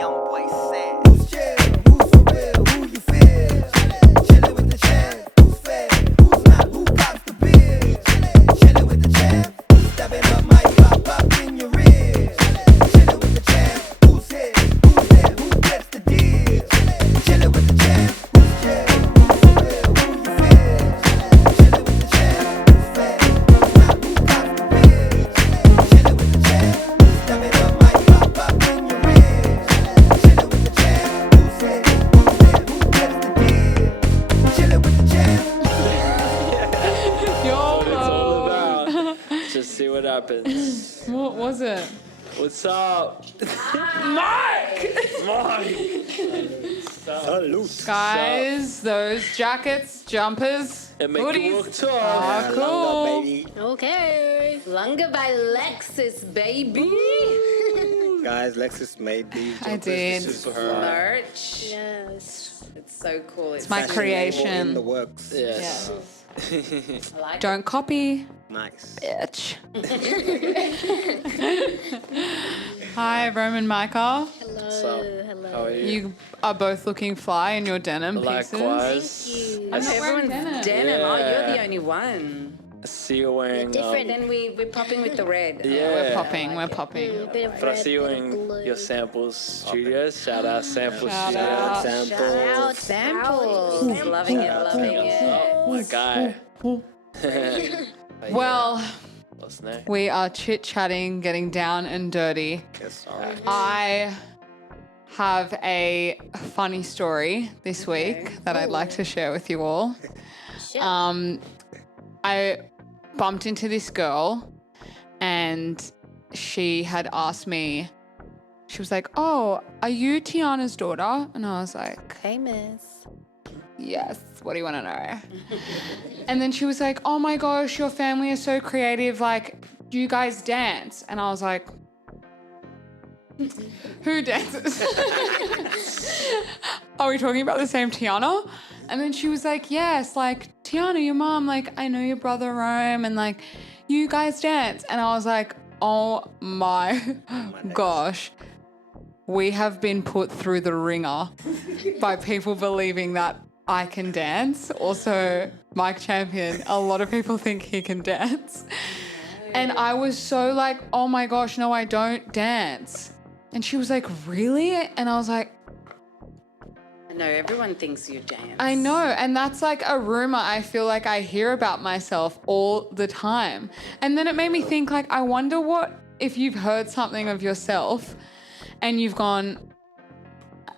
young boy said. Who's chill? Who's for real? Who you feel? Chillin' with the champ. Who's fair? Who's not? Who cops the bill? Chillin' with the champ. Who's stepping up might pop up in your ear. Chillin' with the champ. Who's here? Who's there? Who gets the deal? Chillin' with the champ. Who's chill? Who's for real? Who you feel? Chillin' with the champ. Who's fair? Who's not? Who cops the bill? Chillin' with the champ. Who's stepping up might pop up in your ear. Chillin' with the champ. Who's here? Who's there? Who gets the deal? Chillin' with the champ. It's all YOLO. about. Just see what happens. What was it? What's up? Mike! Salute. Guys, those jackets, jumpers, And make you look hoodies tough. are cool. Baby. Okay. Longer by Lexus, baby. Guys, Lexus made these. I did. Merch. Yes. It's so cool. It's my so creation. In the works. Yes. I like Don't copy. Nice. Bitch. Hi, Roman Michael. Hello. up? Hello. How are you? You are both looking fly in your denim pieces. Likewise. Thank you. I know not wearing everyone's denim. denim. Oh, you're the Yeah. only one. I see you wearing. Different. Then we're popping with the red. Yeah. We're I popping, we're A popping. bit of But I red, see you bit of in blue. your samples studios. Shout out Sample Shout Studios. out. Samples. Samples. Loving it, loving it. Oh, my guy. Well, What's next? we are chit-chatting, getting down and dirty. Yes, sir. I have a funny story this week that I'd like to share with you all. Sure. I bumped into this girl and she had asked me, she was like, "Oh, are you Tiana's daughter?" And I was like, Hey, miss. "Yes, what do you want to know?" And then she was like, "Oh my gosh, your family is so creative. Like, do you guys dance?" And I was like, "Who dances?" Are we talking about the same Tiana? And then she was like, "Yes, like Tiana, your mom, like I know your brother Rome and like you guys dance." And I was like, "Oh my gosh. We have been put through the ringer by people believing that I can dance." Also, Mike Champion, a lot of people think he can dance. And I was so like, "Oh my gosh, no, I don't dance." And she was like, "Really?" And I was like, No, everyone thinks you dance. I know. And that's like a rumor I feel like I hear about myself all the time. And then it made me think like, I wonder what if you've heard something of yourself and you've gone,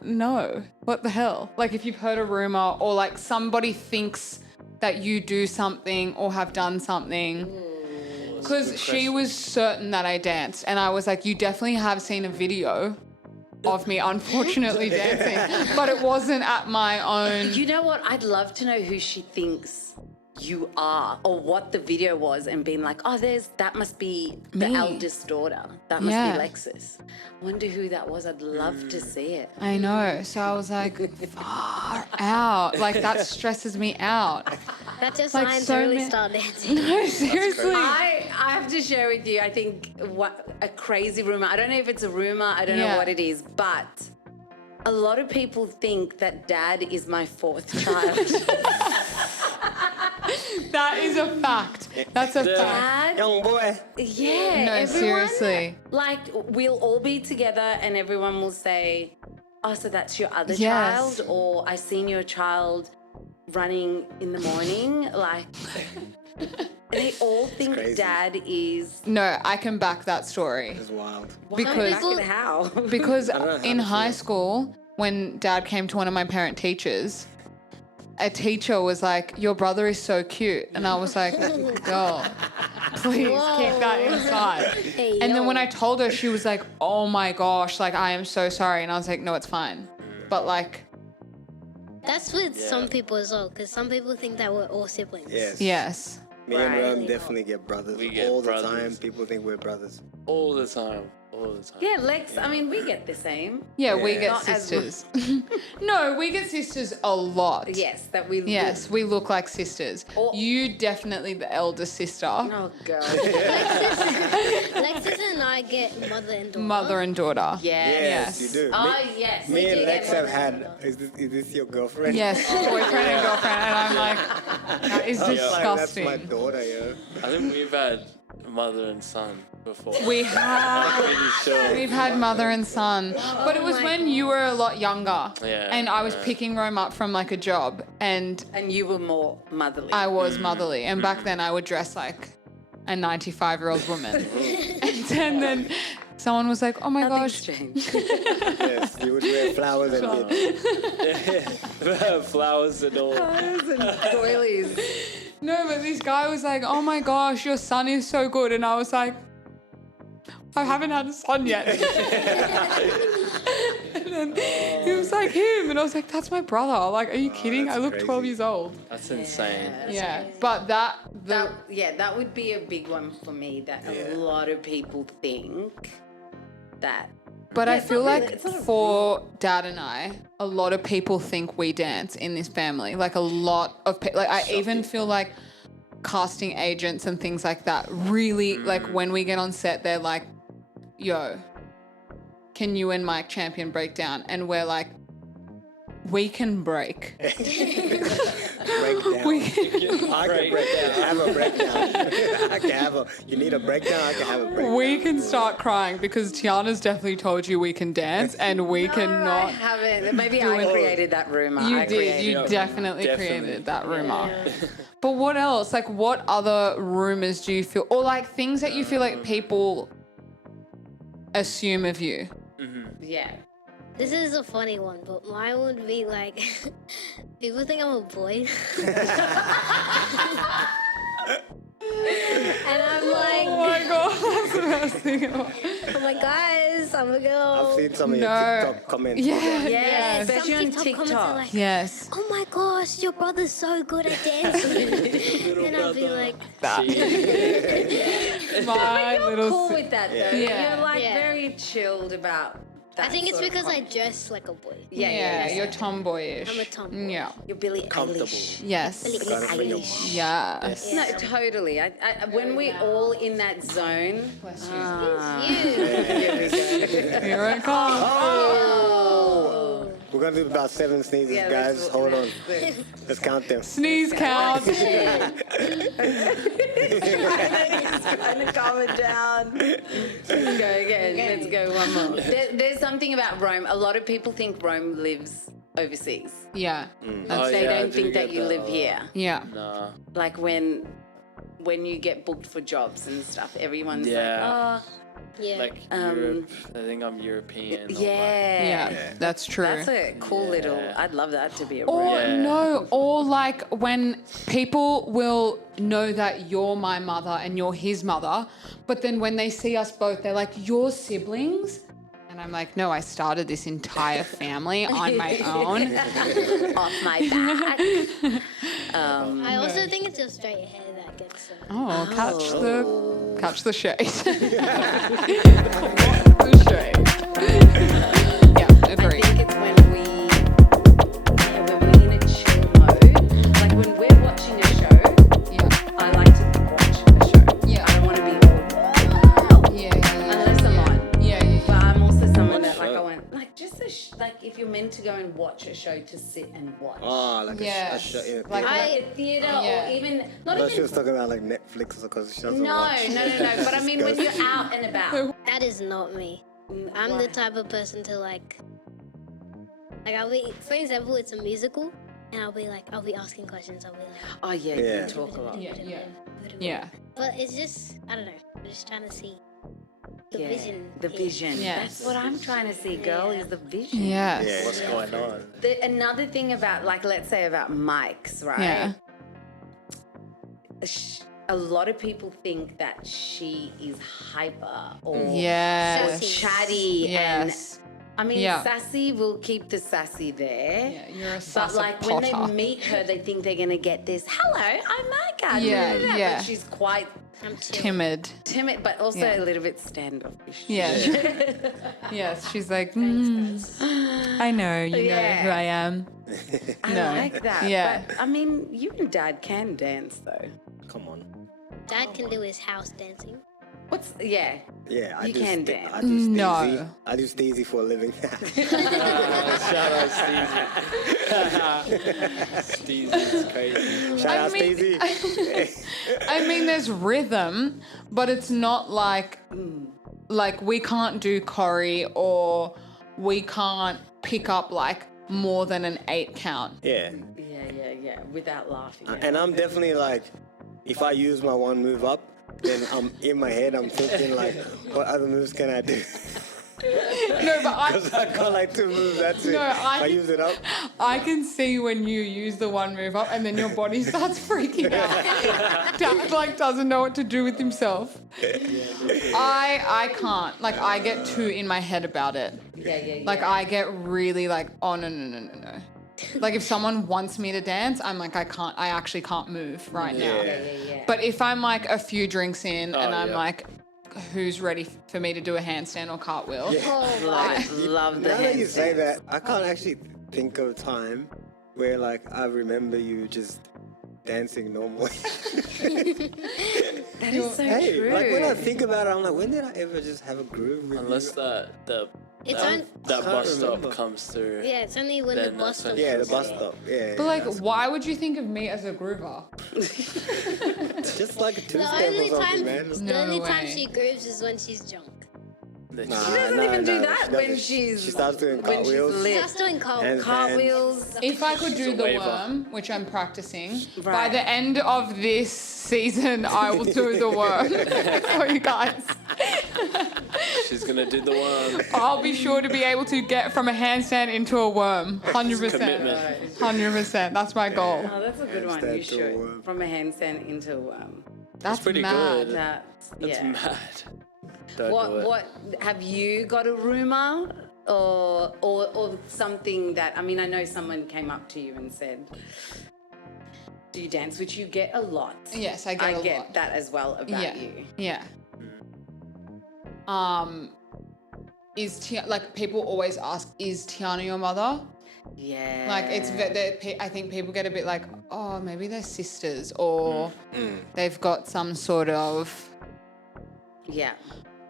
"No, what the hell?" Like if you've heard a rumor or like somebody thinks that you do something or have done something. Because she was certain that I danced. And I was like, "You definitely have seen a video of me unfortunately dancing." But it wasn't at my own. You know what? I'd love to know who she thinks you are or what the video was and being like, "Oh, that must be the Me. eldest daughter. That must Yeah. be Lexus." Wonder who that was. I'd love to see it. I know. So I was like, far out. Like that stresses me out. That just like means so to really ma- start dancing. No, seriously. I have to share with you, I think, what a crazy rumor. I don't know if it's a rumor. I don't know Yeah. what it is, but a lot of people think that Dad is my fourth child. That is a fact. That's a fact. Dad? Young boy. Yeah. No, everyone, seriously. Like, we'll all be together and everyone will say, "Oh, so that's your other Yes. child?" Or, "I seen your child running in the morning." Like, they all think crazy. Dad is... No, I can back that story. It's wild. Why? Because- Back in how? Because don't know how in to high feel. school, when Dad came to one of my parent teachers, a teacher was like, "Your brother is so cute." And I was like, "Girl, please keep that inside." Hey, And then when yo. I told her, she was like, "Oh my gosh, like I am so sorry." And I was like, "No, it's fine." But like, That's with some people as well, because some people think that we're all siblings. Yes. yes. Me and Right. Ram definitely get brothers We get all the brothers. time. People think we're brothers. All the time. All all the time. Yeah, Lex, I mean, we get the same. Yeah, we Yeah. get Not as sisters. No, we get sisters a lot. Yes, that we Yes, we look like sisters. Or- You definitely the eldest sister. Oh, God. Lexus and I get mother and daughter. Mother and daughter. Yes. Yes, you do. Oh, yes. Me and do Lex get have mother had. and daughter. Is this your girlfriend? Yes, boyfriend and girlfriend. And I'm like, that is I'm like, that's disgusting. my daughter, yo. I think we've had mother and son before. We have. Pretty sure. We've had mother and son, but it was when you were a lot younger, Yeah, and I was yeah. picking Rome up from like a job, and And you were more motherly. I was motherly, and back then I would dress like a 95-year-old woman, and then someone was like, "Oh my Nothing's gosh." changed. Yes, you would wear flowers and Flowers and all. Doilies. No, but this guy was like, "Oh my gosh, your son is so good," and I was like, "I haven't had a son yet." And then he was like, "Him," and I was like, "That's my brother." Like, are you kidding? I that's look 12 crazy. years old. That's insane. Yeah, but that That would be a big one for me that a lot of people think that. But Yeah, I it's feel not really- like it's not a for Dad and I, a lot of people think we dance in this family. Like a lot of like I even feel like casting agents and things like that really like when we get on set, they're like, "Yo, can you and Mike Champion break down?" And we're like, "We can break. break down. We I can break down. Have a breakdown. I can have a. You need a breakdown. I can have a breakdown. we can start crying because Tiana's definitely told you we can dance and we I cannot." haven't. Maybe I created that rumor. You I did. created You it. definitely Definitely. created that rumor. But what else? Like, what other rumors do you feel, or like things that you feel like people assume of you? Yeah. This is a funny one, but mine would be like, people think I'm a boy. And I'm like, Oh my god, that's the best thing ever. I'm like, guys, I'm a girl. I've seen some of your No. TikTok comments. Yeah. Yeah, Yes. especially on Some comments are TikTok. like, Yes. oh my gosh, your brother's so good at dancing. And I'll be like, My You're little. cool with that though. Yeah. You're like Yeah. very chilled about that. I think it's sort of because I comment. dress like a boy. Yeah, you're tomboyish. I'm a tomboy. Yeah. You're Billie Comfortable. Eilish. Yes. Billie Gotta bring your Eilish. Yes. No, totally. I, when we're all in that zone, Bless you. You. Here it comes. Oh. We're gonna do about 7 sneezes, Yeah, guys. that's Hold what- on. Let's count them. Sneeze count. trying to calm it down. Let's go again. Let's go one more. There's something about Rome. A lot of people think Rome lives overseas. Yeah. Oh, They yeah, I don't do think that get you that live a lot. here. Yeah. Nah. Like when you get booked for jobs and stuff, everyone's Yeah. like, Yeah. Like Europe. I think I'm European. oh, or Yeah. That's true. That's a cool little. I'd love that to be a Or Rome. Yeah. no, or like when people will know that you're my mother and you're his mother, but then when they see us both, they're like, "You're siblings?" And I'm like, "No, I started this entire family on my own." Off my back. I also think it's your straight hair that gets Oh, catch the shade. the shade. Yeah, I agree. think it's when we're in a chill mode. Like when we're watching a show, Yeah. I like to watch a show. Yeah. I don't want to be all Yeah. unless I'm on. Yeah. But I'm also someone that like I want like just like if you're meant to go and watch a show to sit and watch. Oh, like a Yes. show. Yeah. Like Like a theater Yeah. or even I not thought she even was talking about like Netflix because she doesn't no, watch. no. But I mean when you're out and about. That is not me. I'm the type of person to like I'll be, for example, it's a musical, and I'll be asking questions. I'll be like, Oh yeah, Yeah. you talk a lot. Yeah. But it's just, I don't know. I'm just trying to see the Yeah, vision. the here. vision. Yes. That's what I'm trying to see, girl, is the vision. Yes. Yeah. What's going on? Another thing about, like, let's say about mics, right? Yeah. A lot of people think that she is hyper or Yes. Sassy. chatty. Yes. And I mean, Yeah. sassy, we'll keep the sassy there. Yeah, you're a But like when they Potter. meet her, they think they're gonna get this. Hello, I'm Micah. Yeah, yeah. But she's quite I'm timid. Timid, but also Yeah. a little bit standoffish. Yeah. Yes, she's like, I know, you know Yeah. who I am. I No. like that. Yeah. But I mean, you and Dad can dance though. Come on. Dad can do his house dancing. Yeah. Yeah, I You do can sta- dance. I do Steezy. No. I do Steezy for a living. Shout out Steezy. Steezy's crazy. Shout out mean- Steezy. I mean, there's rhythm, but it's not like we can't do choreo or we can't pick up like more than an 8 count. Yeah. Yeah. Without laughing. And I'm definitely like, if I use my one move up, then I'm in my head, I'm thinking like, what other moves can I do? No, but Because I got like 2 moves, that's it. No, If I use it up, I can see when you use the one move up and then your body starts freaking out. Dad like doesn't know what to do with himself. I can't. Like I get too in my head about it. Yeah. Like I get really like, oh no. Like if someone wants me to dance, I'm like I actually can't move right now. Yeah. But if I'm like a few drinks in and I'm yeah. like, who's ready for me to do a handstand or cartwheel? Love the now that you say handstands. that, I can't actually think of a time where like I remember you just dancing normally. That is so Hey, true. like when I think about it, I'm like, when did I ever just have a groove with Unless you? It's that on. bus stop remember. comes through. Yeah, it's only when the Then bus that's stop. when- Yeah, the bus stop. Yeah. But like, that's why would you think of me as a groover? just like a The two-step or only something, time, man. the No only time way. she grooves is when she's drunk. Then Nah, She doesn't nah, even do nah, that she when doesn't. she's She starts doing when she's cartwheels. lit. Just doing cold. And- Cartwheels. If I could do a the waver. worm, which I'm practicing, by Right. the end of this season, I will do the worm for you guys. She's gonna do the one. I'll be sure to be able to get from a handstand into a worm. 100%. Commitment. 100%. That's my goal. Oh, that's a good one. Handstand You to a should. worm. From a handstand into That's pretty mad. good. that's That's yeah. mad. Don't do it. What have you got a rumor or something that I mean I know someone came up to you and said, do you dance? Which you get a lot. Yes, I get a lot. that as well about Yeah. you. Yeah. Like people always ask, is Tiana your mother? Yeah. Like I think people get a bit like, oh, maybe they're sisters or they've got some sort of yeah,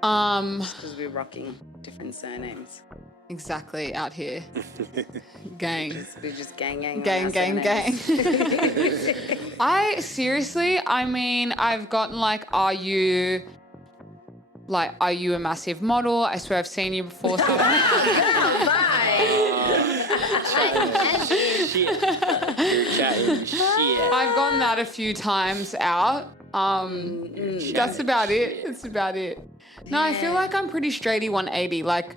because we're rocking different surnames. exactly out here. Gang. We're just gang on Gang, our gang, surnames. I mean, I've gotten like, are you a massive model? I swear I've seen you before. Shit. You're chatting shit. I've gotten that a few times out. That's about it. That's about it. No, I feel like I'm pretty straighty 180. Like,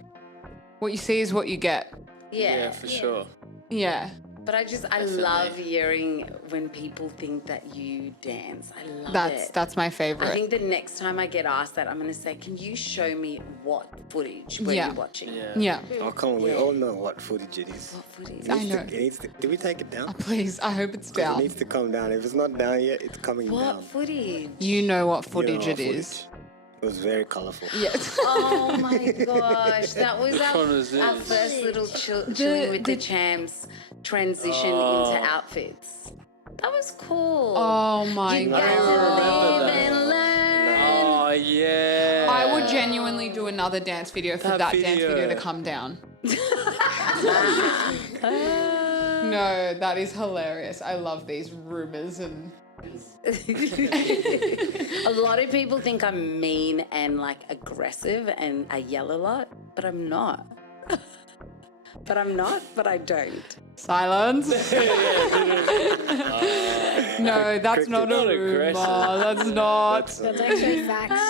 what you see is what you get. Yeah, for sure. Yeah. But I love hearing when people think that you dance. I love it. That's my I favorite. think the next time I get asked that, I'm going to say, can you show me what footage were Yeah. you watching? Yeah. Yeah. Oh, come on, we all know what footage it is. What footage? I know. Did we take it down? Please, I hope it's It down. needs to come down. If it's not down yet, it's coming down. What footage? You know what You footage know it what is. It was very colorful. Yes. Oh my gosh, that was one was our this? first little chilling with the champs transition into outfits. That was cool. Oh my you get to god. live and learn. Oh yeah. I would genuinely do another dance video for That that dance video. video to come down. No, that is hilarious. I love these rumors and A lot of people think I'm mean and like aggressive and I yell a lot, but I'm not. But I don't. silence. No, that's not a Not rumor. aggressive. That's not. That's actually facts.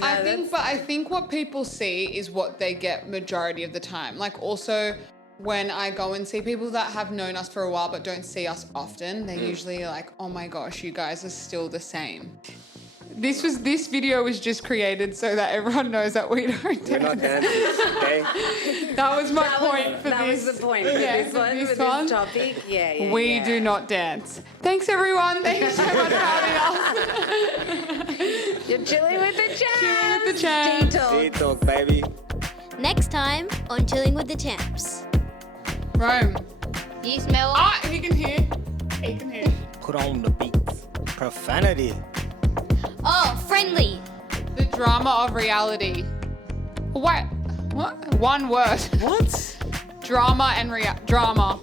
I think what people see is what they get majority of the time. Like also when I go and see people that have known us for a while but don't see us often, they're usually like, oh my gosh, you guys are still the same. This video was just created so that everyone knows that we don't We're dance. not dancing, okay? That was my point for that this. was the point for Yeah, this for one, this for one. this topic. Yeah. We do not dance. Thanks everyone. Thank you so much for having us. You're chilling with the champs. Chilling with the champs. Talk, baby. Next time on Chilling with the Champs. Rome. You smell He can hear. He can hear. Put on the beats. Profanity. friendly. The drama of reality. What? One word. What? Drama and drama.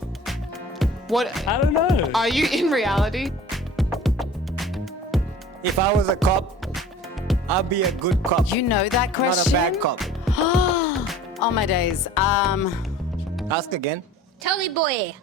What? I don't know. Are you in reality? If I was a cop, I'd be a good cop. You know that question? Not a bad cop. Oh my days. Ask again. Tell me, boy.